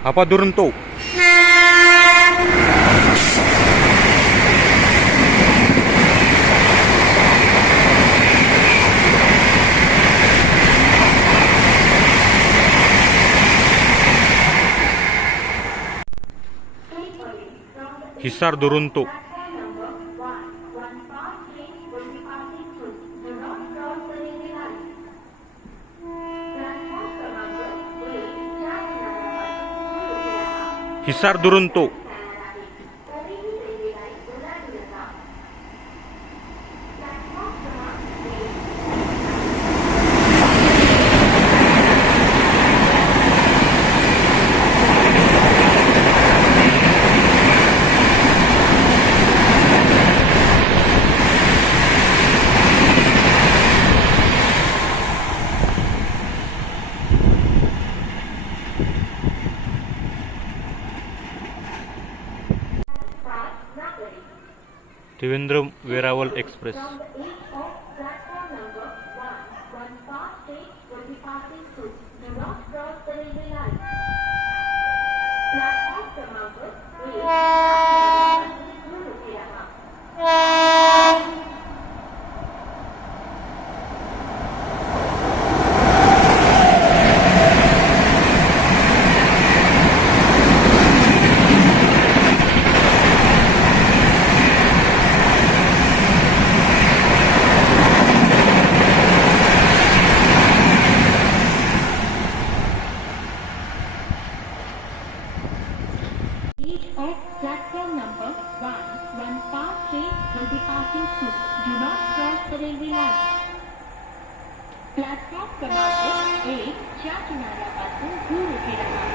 Apa Durunto? Hisar Durunto. Hisar Durunto. Trivandrum Veraval express. Platform number 1 fast train will be passing through. Do not cross the railway line. Platform क्रमांक 1 च्या किनाऱ्यापासून दूर उभे राहा.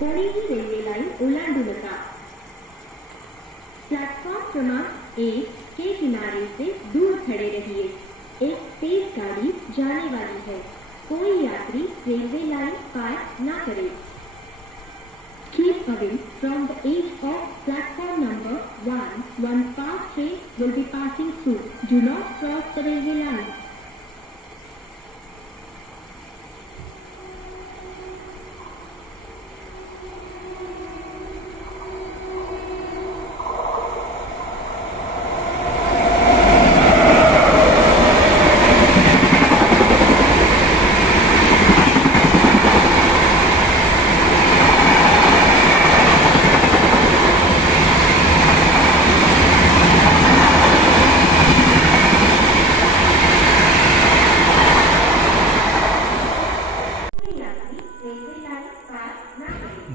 कोणीही railway line ओलांडू नका. प्लेटफॉर्म क्रमांक 1 के किनारे से दूर खड़े रहिए. एक तेज गाड़ी जाने वाली है. कोई यात्री रेलवे लाइन पार न करे. Keep away from the edge of platform number 1. One fast train will be passing through. Do not cross the railway line.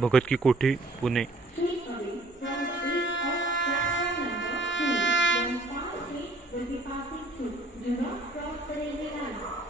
Bhagat की Kothi Pune. will be passing through. Do not cross the railway line.